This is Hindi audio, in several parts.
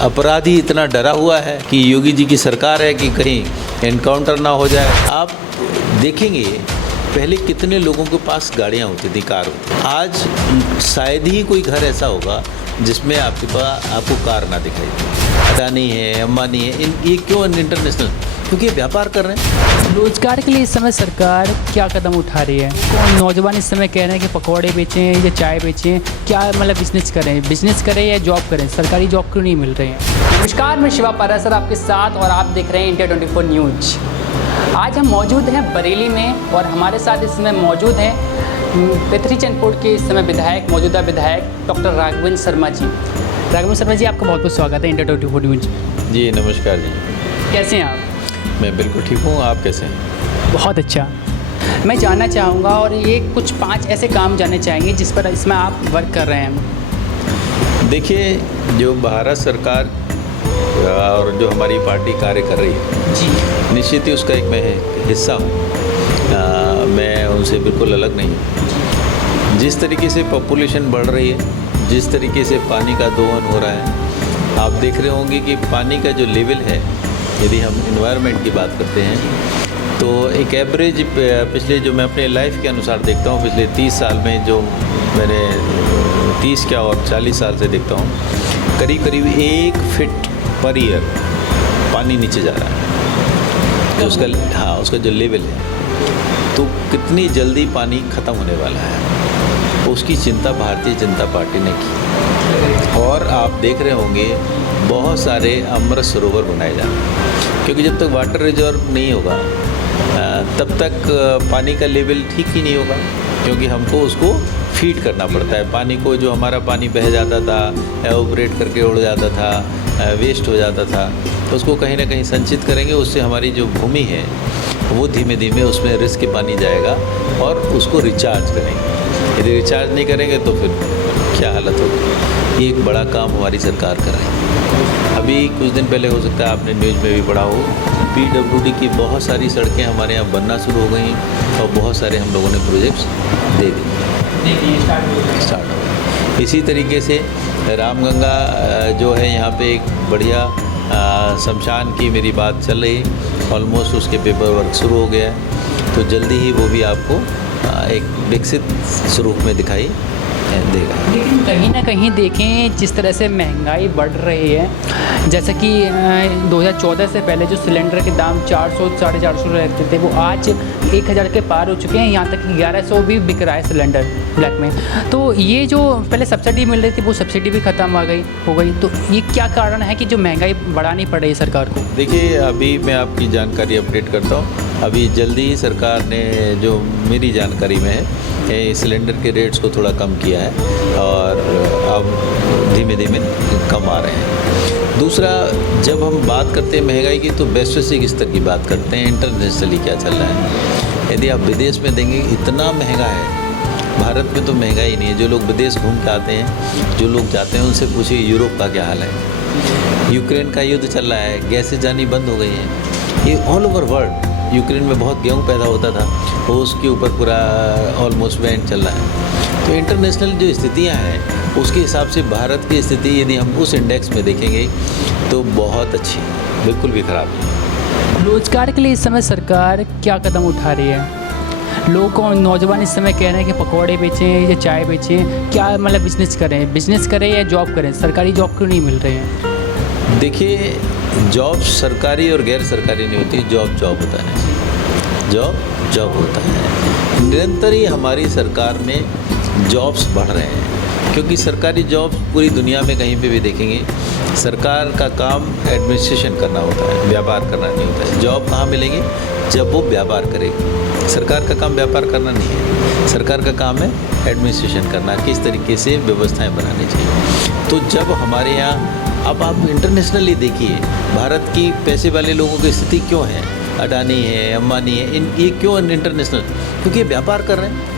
अपराधी इतना डरा हुआ है कि योगी जी की सरकार है कि कहीं एनकाउंटर ना हो जाए। आप देखेंगे पहले कितने लोगों के पास गाड़ियाँ होती थी, कार होती थी। आज शायद ही कोई घर ऐसा होगा जिसमें आपको कार ना दिखाई दे। अडानी है, अंबानी है, ये क्यों इंटरनेशनल? क्योंकि ये व्यापार कर रहे हैं। रोजगार के लिए इस समय सरकार क्या कदम उठा रही है? कौन नौजवान इस समय कह रहे हैं कि पकौड़े बेचें या चाय बेचें, क्या मतलब बिजनेस करें या जॉब करें? सरकारी जॉब क्यों नहीं मिल रही है? नमस्कार, मैं शिवा पारासर आपके साथ और आप देख रहे हैं इंडिया 24 न्यूज। आज हम मौजूद हैं बरेली में और हमारे साथ इस समय मौजूद हैं पृथ्वी चंदपुर के इस समय मौजूदा विधायक डॉक्टर राघवेंद्र शर्मा जी। राघवेंद्र शर्मा जी, आपका बहुत बहुत स्वागत है इंडिया 24 न्यूज। जी नमस्कार जी। कैसे हैं आप? मैं बिल्कुल ठीक हूँ, आप कैसे हैं? बहुत अच्छा। मैं जानना चाहूँगा और ये कुछ 5 ऐसे काम जानने चाहेंगे जिस पर इसमें आप वर्क कर रहे हैं। देखिए, जो भारत सरकार और जो हमारी पार्टी कार्य कर रही है जी, निश्चित ही उसका एक मैं हिस्सा हूँ। मैं उनसे बिल्कुल अलग नहीं हूँ। जिस तरीके से पॉपुलेशन बढ़ रही है, जिस तरीके से पानी का दोहन हो रहा है, आप देख रहे होंगे कि पानी का जो लेवल है, यदि हम इन्वायरमेंट की बात करते हैं तो एक एवरेज पिछले जो मैं अपने लाइफ के अनुसार देखता हूँ, पिछले 30 साल में जो मैंने 30 क्या और 40 साल से देखता हूँ, करीब करीब 1 फीट पर ईयर पानी नीचे जा रहा है। उसका जो लेवल है, तो कितनी जल्दी पानी ख़त्म होने वाला है, उसकी चिंता भारतीय जनता पार्टी ने की। और आप देख रहे होंगे बहुत सारे अमृत सरोवर बनाए जा रहे हैं, क्योंकि जब तक वाटर रिजर्व नहीं होगा तब तक पानी का लेवल ठीक ही नहीं होगा, क्योंकि हमको उसको फीड करना पड़ता है। पानी को, जो हमारा पानी बह जाता था, एवोपरेट करके उड़ जाता था, वेस्ट हो जाता था, उसको कहीं ना कहीं संचित करेंगे। उससे हमारी जो भूमि है वो धीमे धीमे उसमें रिस्क पानी जाएगा और उसको रिचार्ज करेंगे। यदि रिचार्ज नहीं करेंगे तो फिर क्या हालत होगी। ये एक बड़ा काम हमारी सरकार कर रही है। अभी कुछ दिन पहले, हो सकता है आपने न्यूज़ में भी पढ़ा हो, PWD की बहुत सारी सड़कें हमारे यहाँ बनना शुरू हो गई और बहुत सारे हम लोगों ने प्रोजेक्ट्स दे दिए, स्टार्ट हो। इसी तरीके से रामगंगा जो है, यहाँ पे एक बढ़िया शमशान की मेरी बात चल रही, ऑलमोस्ट उसके पेपर वर्क शुरू हो गया है, तो जल्दी ही वो भी आपको एक विकसित स्वरूप में दिखाई देगा। लेकिन कहीं ना कहीं देखें, जिस तरह से महंगाई बढ़ रही है, जैसे कि 2014 से पहले जो सिलेंडर के दाम 400 साढ़े 400 रहते थे, वो आज 1000 के पार हो चुके हैं। यहाँ तक कि 1100 भी बिक रहा है सिलेंडर ब्लैक में। तो ये जो पहले सब्सिडी मिल रही थी, वो सब्सिडी भी ख़त्म हो गई। तो ये क्या कारण है कि जो महंगाई बढ़ानी पड़ रही है सरकार को? देखिए, अभी मैं आपकी जानकारी अपडेट करता हूँ। अभी जल्दी ही सरकार ने, जो मेरी जानकारी में है, सिलेंडर के रेट्स को थोड़ा कम किया है और अब धीमे धीमे कम आ रहे हैं। दूसरा, जब हम बात करते हैं महंगाई की, तो वैश्विक स्तर की बात करते हैं, इंटरनेशनली क्या चल रहा है। यदि आप विदेश में देंगे, इतना महंगा है। भारत में तो महंगाई नहीं है। जो लोग विदेश घूम के आते हैं, जो लोग जाते हैं, उनसे पूछिए यूरोप का क्या हाल है। यूक्रेन का युद्ध चल रहा है, गैसें जानी बंद हो गई हैं। ये ऑल ओवर वर्ल्ड, यूक्रेन में बहुत गेहूँ पैदा होता था, वो उसके ऊपर पूरा ऑलमोस्ट बैन चल रहा है। तो इंटरनेशनल जो स्थितियाँ हैं, उसके हिसाब से भारत की स्थिति यदि हम उस इंडेक्स में देखेंगे तो बहुत अच्छी है, बिल्कुल भी ख़राब नहीं। रोजगार के लिए इस समय सरकार क्या कदम उठा रही है? नौजवान इस समय कह रहे हैं कि पकौड़े बेचें या चाय बेचें, क्या मतलब बिजनेस करें या जॉब करें? सरकारी जॉब क्यों नहीं मिल रही है? देखिए, जॉब सरकारी और गैर सरकारी नहीं होती, जॉब होता है, जॉब होता है। निरंतर ही हमारी सरकार में जॉब्स बढ़ रहे हैं, क्योंकि सरकारी जॉब पूरी दुनिया में कहीं पे भी देखेंगे, सरकार का काम एडमिनिस्ट्रेशन करना होता है, व्यापार करना नहीं होता है। जॉब कहाँ मिलेंगे? जब वो व्यापार करेगी। सरकार का काम व्यापार करना नहीं है, सरकार का काम है एडमिनिस्ट्रेशन करना, किस तरीके से व्यवस्थाएं बनानी चाहिए। तो जब हमारे यहाँ, अब आप इंटरनेशनली देखिए, भारत की पैसे वाले लोगों की स्थिति क्यों है, अडानी है, अंबानी है, ये क्यों इंटरनेशनल? क्योंकि ये व्यापार कर रहे हैं।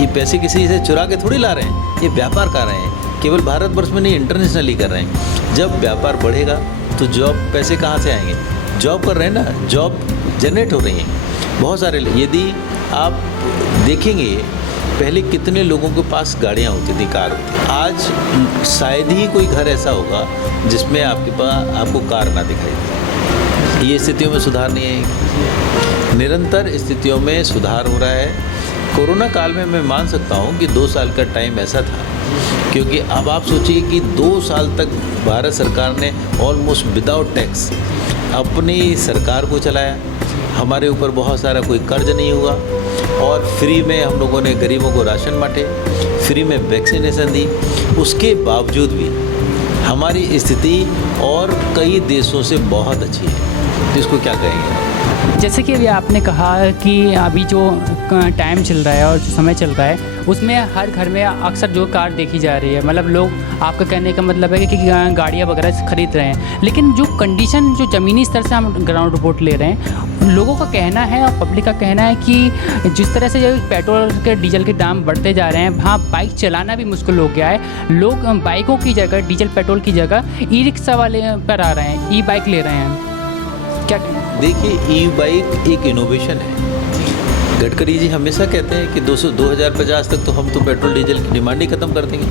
ये पैसे किसी से चुरा के थोड़ी ला रहे हैं, ये व्यापार कर रहे हैं। केवल भारतवर्ष में नहीं, इंटरनेशनली कर रहे हैं। जब व्यापार बढ़ेगा तो जॉब, पैसे कहाँ से आएंगे? जॉब कर रहे हैं ना, जॉब जनरेट हो रही हैं बहुत सारे। यदि आप देखेंगे पहले कितने लोगों के पास गाड़ियाँ होती थी, कार होती थी। आज शायद ही कोई घर ऐसा होगा जिसमें आपको कार ना दिखाई दे। ये स्थितियों में सुधार नहीं है, निरंतर स्थितियों में सुधार हो रहा है। कोरोना काल में मैं मान सकता हूँ कि 2 साल का टाइम ऐसा था, क्योंकि अब आप सोचिए कि 2 साल तक भारत सरकार ने ऑलमोस्ट विदाउट टैक्स अपनी सरकार को चलाया। हमारे ऊपर बहुत सारा कोई कर्ज नहीं हुआ और फ्री में हम लोगों ने गरीबों को राशन बांटे, फ्री में वैक्सीनेशन दी। उसके बावजूद भी हमारी स्थिति और कई देशों से बहुत अच्छी है। तो इसको क्या कहेंगे? जैसे कि अभी आपने कहा कि अभी जो टाइम चल रहा है और जो समय चल रहा है उसमें हर घर में अक्सर जो कार देखी जा रही है, मतलब लोग, आपका कहने का मतलब है कि गाड़ियाँ वगैरह खरीद रहे हैं, लेकिन जो कंडीशन जो ज़मीनी स्तर से हम ग्राउंड रिपोर्ट ले रहे हैं, लोगों का कहना है और पब्लिक का कहना है कि जिस तरह से जो पेट्रोल के डीजल के दाम बढ़ते जा रहे हैं, हाँ बाइक चलाना भी मुश्किल हो गया है। लोग बाइकों की जगह, डीजल पेट्रोल की जगह ई रिक्शा वाले पर आ रहे हैं, ई बाइक ले रहे हैं। क्या देखिए, ई बाइक एक इनोवेशन है। गडकरी जी हमेशा कहते हैं कि 2050 तक तो हम तो पेट्रोल डीजल की डिमांड ही ख़त्म कर देंगे,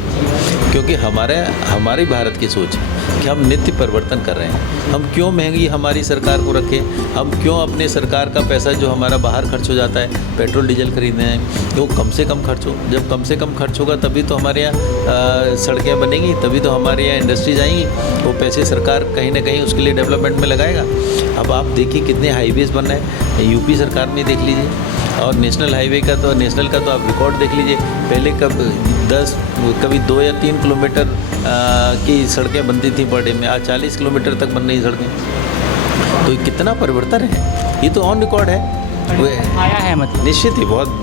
क्योंकि हमारी भारत की सोच है कि हम नित्य परिवर्तन कर रहे हैं। हम क्यों महंगी हमारी सरकार को रखें, हम क्यों अपने सरकार का पैसा जो हमारा बाहर खर्च हो जाता है पेट्रोल डीजल खरीदने हैं, वो कम से कम खर्च हो। जब कम से कम खर्च होगा तभी तो हमारे यहाँ सड़कें बनेंगी, तभी तो हमारे यहाँ इंडस्ट्रीज आएंगी। वो पैसे सरकार कहीं ना कहीं उसके लिए डेवलपमेंट में लगाएगा। अब आप देखिए कितने हाईवेज़ बन रहे हैं, यूपी सरकार में देख लीजिए, और नेशनल हाईवे का तो आप रिकॉर्ड देख लीजिए। पहले कभी 2 या 3 किलोमीटर की सड़कें बनती थी पर डे में, आज 40 किलोमीटर तक बन रही सड़कें। तो ये कितना परिवर्तन है, ये तो ऑन रिकॉर्ड है, आया है, मतलब निश्चित ही बहुत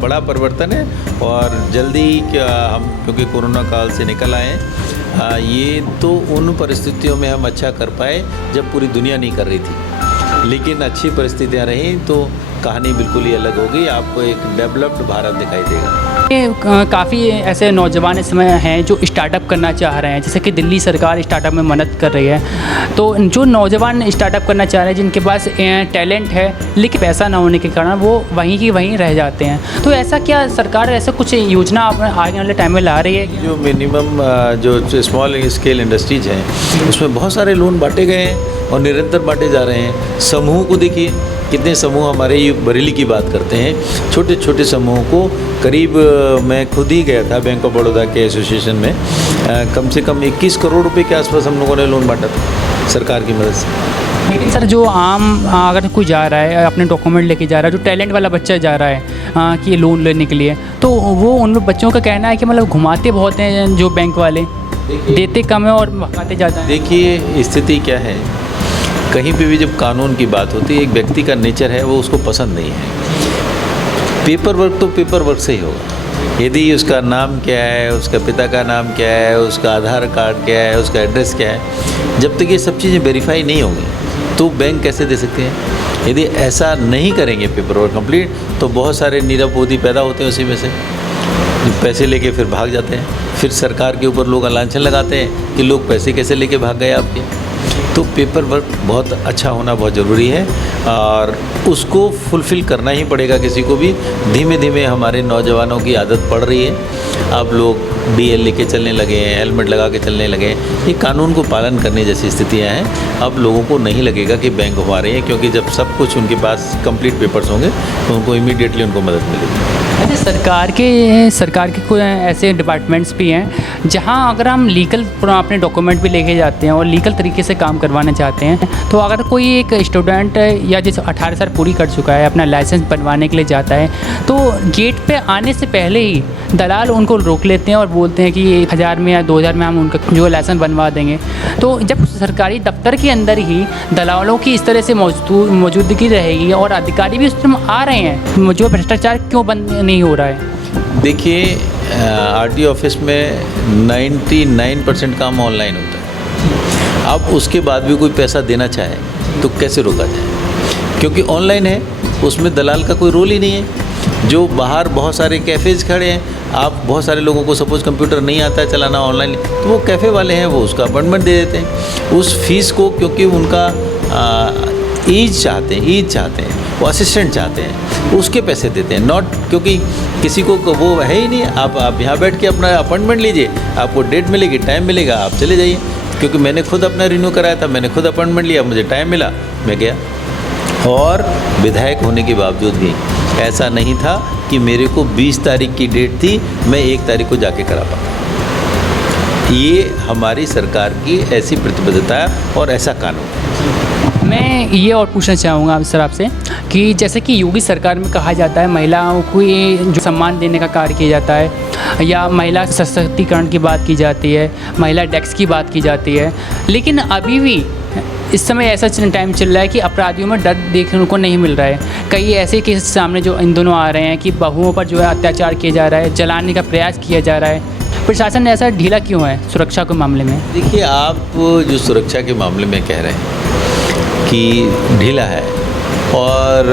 बड़ा परिवर्तन है। और जल्दी हम क्योंकि कोरोना काल से निकल आए हैं, ये तो उन परिस्थितियों में हम अच्छा कर पाए जब पूरी दुनिया नहीं कर रही थी, लेकिन अच्छी परिस्थितियाँ रहीं तो कहानी बिल्कुल ही अलग होगी। आपको एक डेवलप्ड भारत दिखाई देगा। काफ़ी ऐसे नौजवान इस समय हैं जो स्टार्टअप करना चाह रहे हैं, जैसे कि दिल्ली सरकार स्टार्टअप में मदद कर रही है। तो जो नौजवान स्टार्टने करना चाह रहे हैं, जिनके पास टैलेंट है लेकिन पैसा ना होने के कारण वो वहीं की वहीं रह जाते हैं, तो ऐसा क्या सरकार ऐसा कुछ योजना आने वाले टाइम में ला रही है? जो मिनिमम जो स्मॉल स्केल इंडस्ट्रीज हैं उसमें बहुत सारे लोन बांटे गए हैं और निरंतर बांटे जा रहे हैं। समूह को देखिए, कितने समूह हमारे ये बरेली की बात करते हैं, छोटे छोटे समूहों को करीब, मैं खुद ही गया था बैंक ऑफ बड़ौदा के एसोसिएशन में, कम से कम 21 करोड़ रुपए के आसपास हम लोगों ने लोन बांटा था सरकार की मदद से। लेकिन सर जो अगर कोई जा रहा है अपने डॉक्यूमेंट लेके जा रहा है, जो टैलेंट वाला बच्चा जा रहा है कि लोन लेने के लिए, तो वो उन बच्चों का कहना है कि मतलब घुमाते बहुत हैं जो बैंक वाले, देते कम है और भगाते ज़्यादा हैं। देखिए स्थिति क्या है, कहीं पे भी जब कानून की बात होती है, एक व्यक्ति का नेचर है वो उसको पसंद नहीं है। पेपर वर्क तो पेपर वर्क से ही होगा, यदि उसका नाम क्या है, उसका पिता का नाम क्या है, उसका आधार कार्ड क्या है, उसका एड्रेस क्या है, जब तक ये सब चीज़ें वेरीफाई नहीं होंगी तो बैंक कैसे दे सकते हैं। यदि ऐसा नहीं करेंगे पेपर वर्क कंप्लीट, तो बहुत सारे नीरव मोदी पैदा होते हैं उसी में से, पैसे लेके फिर भाग जाते हैं। फिर सरकार के ऊपर लोग लांछन लगाते हैं कि लोग पैसे कैसे लेके भाग गए आपके। तो पेपर वर्क बहुत अच्छा होना बहुत ज़रूरी है और उसको फुलफ़िल करना ही पड़ेगा किसी को भी। धीमे धीमे हमारे नौजवानों की आदत पड़ रही है, अब लोग DL लेके चलने लगे हैं, हेलमेट लगा के चलने लगे हैं। ये कानून को पालन करने जैसी स्थितियां हैं। अब लोगों को नहीं लगेगा कि बैंक घुमा रहे हैं, क्योंकि जब सब कुछ उनके पास कंप्लीट पेपर्स होंगे तो उनको इमीडिएटली उनको मदद मिलेगी। अच्छा, सरकार के कोई ऐसे डिपार्टमेंट्स भी हैं जहां अगर हम लीगल अपने डॉक्यूमेंट भी लेके जाते हैं और लीगल तरीके से काम करवाना चाहते हैं, तो अगर कोई एक स्टूडेंट या जैसे 18 साल पूरी कर चुका है, अपना लाइसेंस बनवाने के लिए जाता है, तो गेट पे आने से पहले ही दलाल उनको रोक लेते हैं और बोलते हैं कि 1000 में या 2000 में हम उनका जो लाइसेंस बनवा देंगे। तो जब सरकारी दफ्तर के अंदर ही दलालों की इस तरह से मौजूदगी रहेगी और अधिकारी भी उस टाइम आ रहे हैं, जो भ्रष्टाचार क्यों बंद नहीं हो रहा है? देखिए, RTO ऑफिस में 99% काम ऑनलाइन होता है। अब उसके बाद भी कोई पैसा देना चाहे तो कैसे रोका जाए, क्योंकि ऑनलाइन है, उसमें दलाल का कोई रोल ही नहीं है। जो बाहर बहुत सारे कैफ़ेज़ खड़े हैं, आप बहुत सारे लोगों को सपोज़ कंप्यूटर नहीं आता है चलाना ऑनलाइन, तो वो कैफ़े वाले हैं, वो उसका अपॉइंटमेंट दे देते हैं। उस फीस को, क्योंकि उनका ईज चाहते हैं, वो असिस्टेंट चाहते हैं, उसके पैसे देते हैं, नॉट क्योंकि किसी को वो है ही नहीं। आप यहाँ बैठ के अपना अपॉइंटमेंट लीजिए, आपको डेट मिलेगी, टाइम मिलेगा, आप चले जाइए। क्योंकि मैंने खुद अपना रिन्यू कराया था, मैंने खुद अपॉइंटमेंट लिया, मुझे टाइम मिला, मैं गया। और विधायक होने के बावजूद भी ऐसा नहीं था कि मेरे को 20 तारीख की डेट थी, मैं 1 तारीख को जाके करा पाता। ये हमारी सरकार की ऐसी प्रतिबद्धता है और ऐसा कानून। मैं ये और पूछना चाहूँगा सर आपसे कि जैसे कि योगी सरकार में कहा जाता है महिलाओं को ये जो सम्मान देने का कार्य किया जाता है या महिला सशक्तिकरण की बात की जाती है, महिला डेस्क की बात की जाती है, लेकिन अभी भी इस समय ऐसा टाइम चल रहा है कि अपराधियों में डर देखने को नहीं मिल रहा है। कई ऐसे केस सामने जो इन दोनों आ रहे हैं कि बहुओं पर जो है अत्याचार किया जा रहा है, जलाने का प्रयास किया जा रहा है। प्रशासन ऐसा ढीला क्यों है सुरक्षा के मामले में? देखिए, आप जो सुरक्षा के मामले में कह रहे हैं कि ढीला है और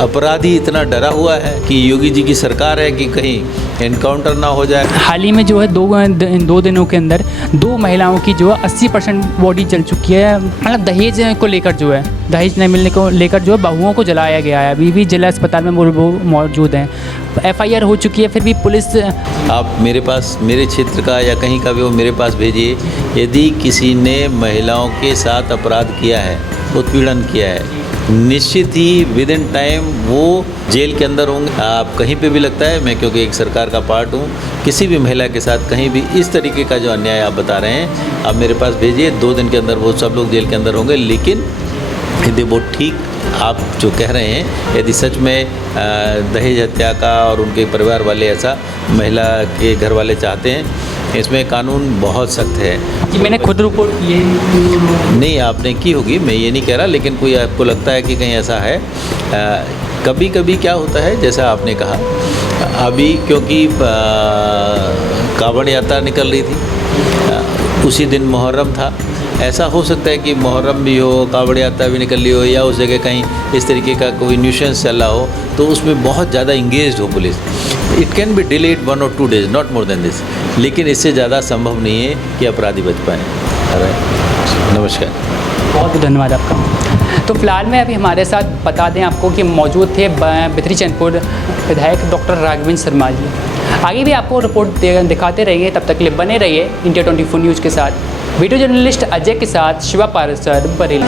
अपराधी इतना डरा हुआ है कि योगी जी की सरकार है कि कहीं एनकाउंटर ना हो जाए। हाल ही में जो है दो दिनों के अंदर 2 महिलाओं की जो है 80% बॉडी जल चुकी है। मतलब दहेज को लेकर जो है, दहेज नहीं मिलने को लेकर जो है बहुओं को जलाया गया है। अभी भी जिला अस्पताल में वो मौजूद हैं। FIR हो चुकी है, फिर भी पुलिस। आप मेरे पास, मेरे क्षेत्र का या कहीं का भी वो मेरे पास भेजिए। यदि किसी ने महिलाओं के साथ अपराध किया है, उत्पीड़न किया है, निश्चित ही विद इन टाइम वो जेल के अंदर होंगे। आप कहीं पे भी लगता है, मैं क्योंकि एक सरकार का पार्ट हूँ, किसी भी महिला के साथ कहीं भी इस तरीके का जो अन्याय आप बता रहे हैं, आप मेरे पास भेजिए। 2 दिन के अंदर वो सब लोग जेल के अंदर होंगे। लेकिन यदि वो ठीक आप जो कह रहे हैं, यदि सच में दहेज हत्या का और उनके परिवार वाले ऐसा महिला के घर वाले चाहते हैं, इसमें कानून बहुत सख्त है। कि मैंने खुद रिपोर्ट की है। नहीं, आपने की होगी, मैं ये नहीं कह रहा, लेकिन कोई आपको लगता है कि कहीं ऐसा है। कभी कभी क्या होता है, जैसा आपने कहा, अभी क्योंकि कावड़ यात्रा निकल रही थी, उसी दिन मुहर्रम था। ऐसा हो सकता है कि मुहर्रम भी हो, कावड़ यात्रा भी निकल रही हो, या उस जगह कहीं इस तरीके का कोई न्यूसेंस चल रहा हो, तो उसमें बहुत ज़्यादा इंगेज्ड हो police. It can be delayed 1 और 2 days, not more than this. लेकिन इससे ज़्यादा संभव नहीं है कि अपराधी बच पाएँ। नमस्कार, बहुत बहुत धन्यवाद आपका। तो फिलहाल में अभी हमारे साथ बता दें आपको कि मौजूद थे बिथरी चैनपुर विधायक डॉक्टर राघवेंद्र शर्मा जी। आगे भी आपको रिपोर्ट दिखाते रहिए, तब तक के लिए बने रहिए इंडिया 24 न्यूज़ के साथ। वीडियो जर्नलिस्ट अजय के साथ शिवा पारसर, बरेली।